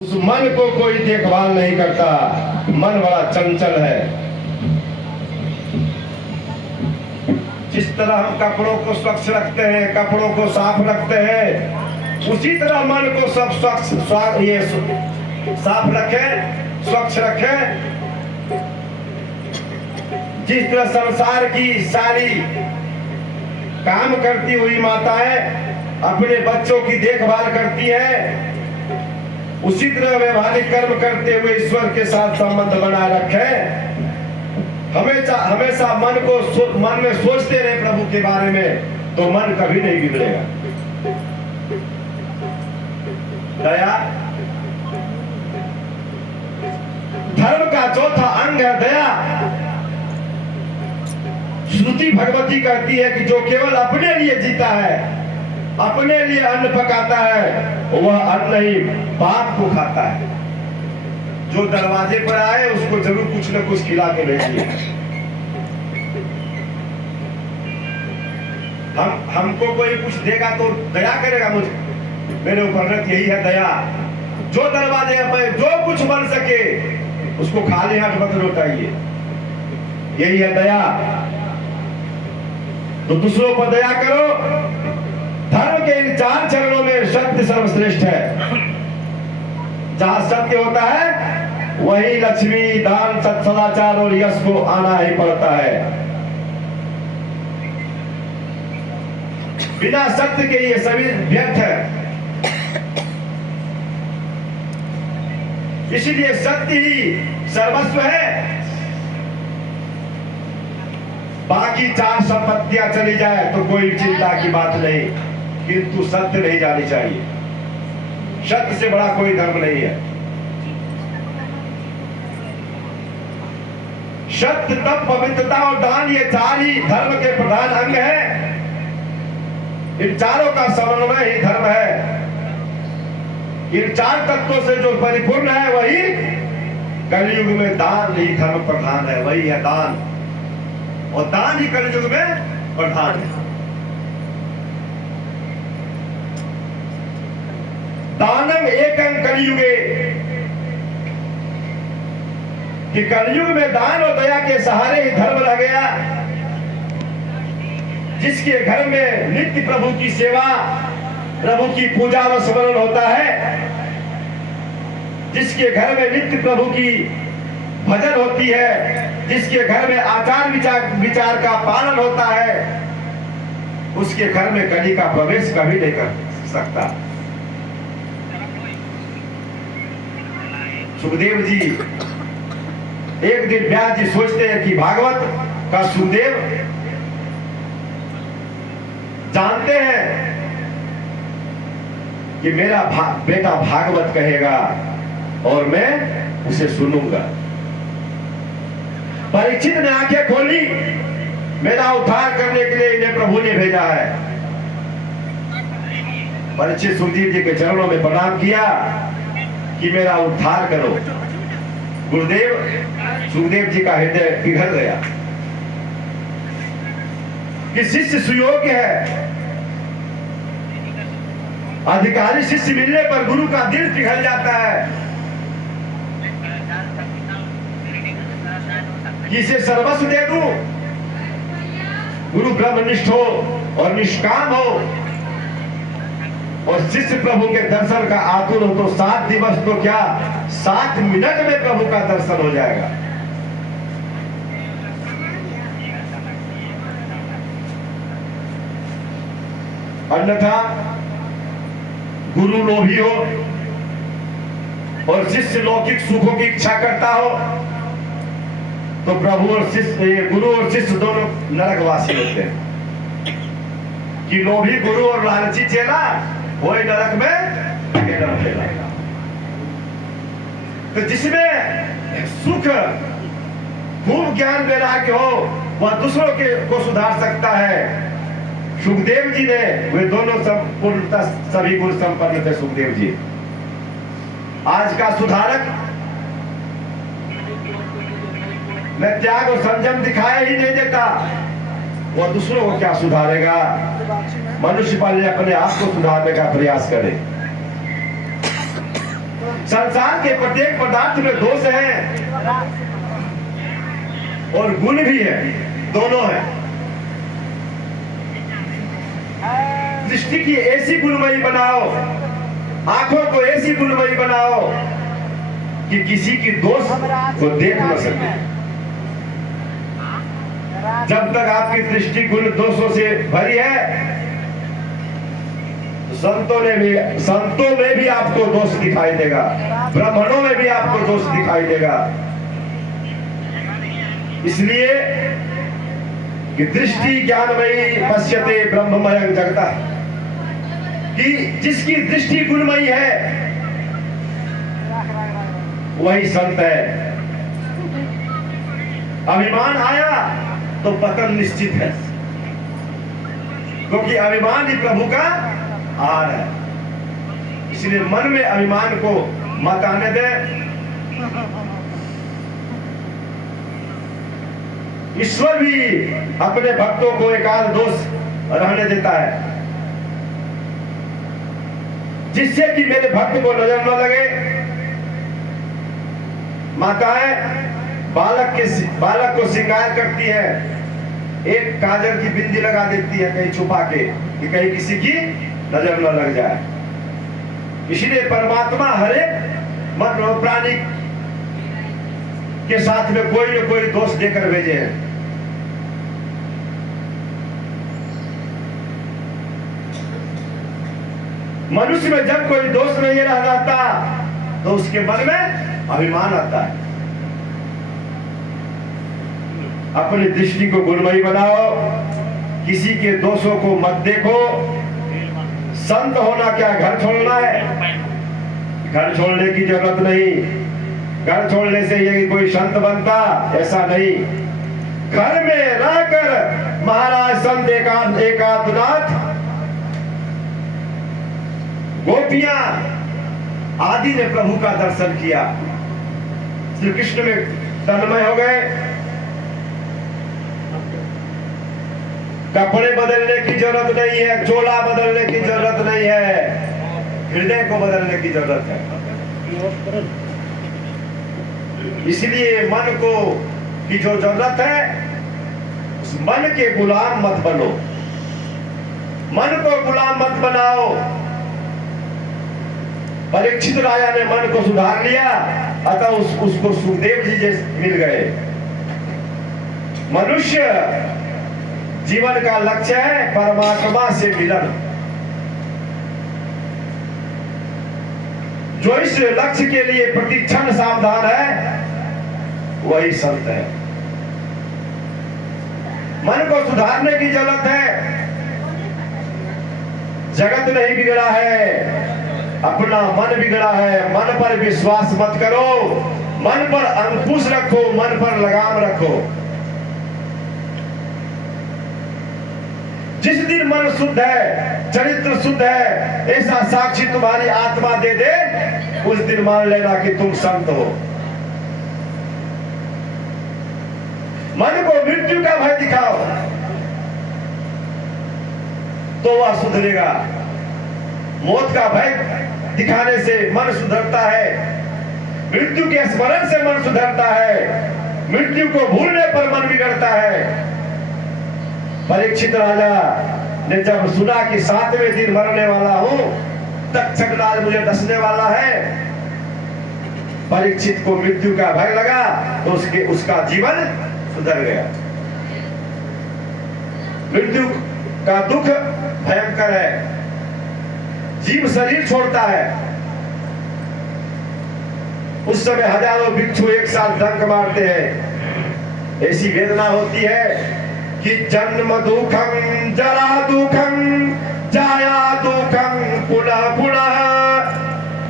उस मन को कोई देखभाल नहीं करता। मन बड़ा चंचल है। जिस तरह हम कपड़ों को स्वच्छ रखते हैं, कपड़ों को साफ रखते हैं, उसी तरह मन को सब साफ रखें, स्वच्छ रखें। जिस तरह संसार की सारी काम करती हुई माताएं अपने बच्चों की देखभाल करती हैं, उसी तरह वैवाहिक कर्म करते हुए ईश्वर के साथ संबंध बनाए रखें। हमेशा मन में सोचते रहे प्रभु के बारे में, तो मन कभी नहीं बिगड़ेगा। दया धर्म का चौथा अंग है। दया श्रुति भगवती कहती है कि जो केवल अपने लिए जीता है, अपने लिए अन्न पकाता है, वह अन्न ही बाप को खाता है। जो दरवाजे पर आए उसको जरूर कुछ न कुछ खिला के भेजिए। हमको कोई कुछ देगा तो दया करेगा मुझे, मेरे ऊपर रत यही है दया। जो दरवाजे पर जो कुछ बन सके उसको खाली हाथ मत लौटाइए, यही है दया। तो दूसरों पर दया करो। धर्म के इन 4 चरणों में सत्य सर्वश्रेष्ठ है। जहां सत्य होता है वही लक्ष्मी, दान, सदाचार और यश को आना ही पड़ता है। बिना सत्य के ये सभी व्यर्थ है। इसीलिए सत्य ही सर्वस्व है। बाकी 4 संपत्तियां चली जाए तो कोई चिंता की बात नहीं, किंतु सत्य नहीं जानी चाहिए। सत्य से बड़ा कोई धर्म नहीं है। सत्य, तप, पवित्रता और दान, ये 4 ही धर्म के प्रधान अंग हैं। इन चारों का समन्वय ही धर्म है। इन 4 तत्वों से जो परिपूर्ण है वही कलयुग में दान ही धर्म प्रधान है। वही है दान, और दान ही कलयुग में प्रधान है। दानम एकं कलयुगे, कि कलयुग में दान और दया के सहारे ही धर्म रह गया। जिसके घर में नित्य प्रभु की सेवा, प्रभु की पूजा व स्मरण होता है, जिसके घर में नित्य प्रभु की भजन होती है, जिसके घर में आचार विचार का पालन होता है, उसके घर में कली का प्रवेश कभी नहीं कर सकता। सुखदेव जी एक दिन व्यास जी सोचते हैं कि भागवत का सुखदेव जानते हैं कि मेरा बेटा भागवत कहेगा और मैं उसे सुनूंगा। परीक्षित ने आंखें खोली, मेरा उद्धार करने के लिए इन्हें प्रभु ने भेजा है। परीक्षित सुखदेव जी के चरणों में प्रणाम किया कि मेरा उद्धार करो। गुरुदेव, सुखदेव जी का हृदय पिघल गया कि शिष्य सुयोग्य है। अधिकारी शिष्य मिलने पर गुरु का दिल पिघल जाता है कि इसे सर्वस्व दे दूं। गुरु ब्रह्मनिष्ठ हो और निष्काम हो, और शिष्य प्रभु के दर्शन का आतुर हो तो 7 दिवस तो क्या 7 मिनट में प्रभु का दर्शन हो जाएगा। अन्यथा गुरु लोभी हो और शिष्य लौकिक सुखों की इच्छा करता हो तो प्रभु और शिष्य, गुरु और शिष्य दोनों नरकवासी होते हैं। कि लोभी गुरु और लालची चेला वही नरक में अकेला फैलाएगा। तो जिसमें सुख, खूब ज्ञान वैराग्य हो, वह दूसरों को सुधार सकता है। सुखदेव जी ने, वे दोनों संपूर्णतः सभी गुण संपन्न थे सुखदेव जी। आज का सुधारक मैं त्याग और संयम दिखाया ही नहीं देता, वह दूसरों को क्या सुधारेगा। मनुष्य पहले अपने आप को सुधारने का प्रयास करे। संसार के प्रत्येक पदार्थ में दोष है और गुण भी है, दोनों है। दृष्टि की ऐसी गुणमयी बनाओ, आंखों को ऐसी गुणमयी बनाओ कि किसी की दोष को देख न सके। जब तक आपकी दृष्टि गुण दोषों से भरी है, संतों में भी आपको दोष दिखाई देगा, ब्राह्मणों में भी आपको दोष दिखाई देगा। इसलिए कि दृष्टि ज्ञानमयी पश्यते ब्रह्ममयं जगतः, कि जिसकी दृष्टि गुणमयी है वही संत है। अभिमान आया तो पतन निश्चित है, क्योंकि अभिमान ही प्रभु का आहार है। इसलिए मन में अभिमान को मत आने दे। ईश्वर भी अपने भक्तों को एकांत दोष रहने देता है, जिससे कि मेरे भक्त को नजर न लगे। माताएं बालक को श्रृंगार करती है, एक काजल की बिंदी लगा देती है कहीं छुपा के, कि कहीं किसी की नजर न लग जाए। इसलिए परमात्मा हर एक मन और प्राणी के साथ में कोई न कोई दोष देकर भेजे हैं। मनुष्य में जब कोई दोष नहीं रह जाता तो उसके मन में अभिमान आता है। अपनी दृष्टि को गुणमयी बनाओ, किसी के दोषों को मत देखो। संत होना क्या घर छोड़ना है? घर छोड़ने की जरूरत नहीं। घर छोड़ने से ये कोई संत बनता, ऐसा नहीं। घर में रहकर महाराज संत एकांतनाथ, गोपियां आदि ने प्रभु का दर्शन किया, श्री कृष्ण में तन्मय हो गए। कपड़े बदलने की जरूरत नहीं है, चोला बदलने की जरूरत नहीं है, हृदय को बदलने की जरूरत है। इसलिए मन को की जो जरूरत है, उस मन के गुलाम मत बनो, मन को गुलाम मत बनाओ। परीक्षित राजा ने मन को सुधार लिया, अतः उसको सुखदेव जी जैसे मिल गए। मनुष्य जीवन का लक्ष्य है परमात्मा से मिलन। जो इस लक्ष्य के लिए प्रतिक्षण सावधान है वही संत है। मन को सुधारने की जरूरत है। जगत नहीं बिगड़ा है, अपना मन बिगड़ा है। मन पर विश्वास मत करो, मन पर अंकुश रखो, मन पर लगाम रखो। जिस दिन मन शुद्ध है, चरित्र शुद्ध है, ऐसा साक्षी तुम्हारी आत्मा दे दे, उस दिन मान लेना कि तुम संत हो। मन को मृत्यु का भय दिखाओ तो वह सुधरेगा। मौत का भय दिखाने से मन सुधरता है, मृत्यु के स्मरण से मन सुधरता है, मृत्यु को भूलने पर मन बिगड़ता है। परीक्षित राजा ने जब सुना कि 7वें दिन मरने वाला हूं, तक्षक राज मुझे डसने वाला है, परीक्षित को मृत्यु का भय लगा तो उसका जीवन सुधर गया। मृत्यु का दुख भयंकर है, जीव शरीर छोड़ता है। उस समय हजारों भिक्षु एक साथ डंक मारते हैं। ऐसी वेदना होती है कि जन्म दुखम, जरा दुखम, जाया दुखम, पुनः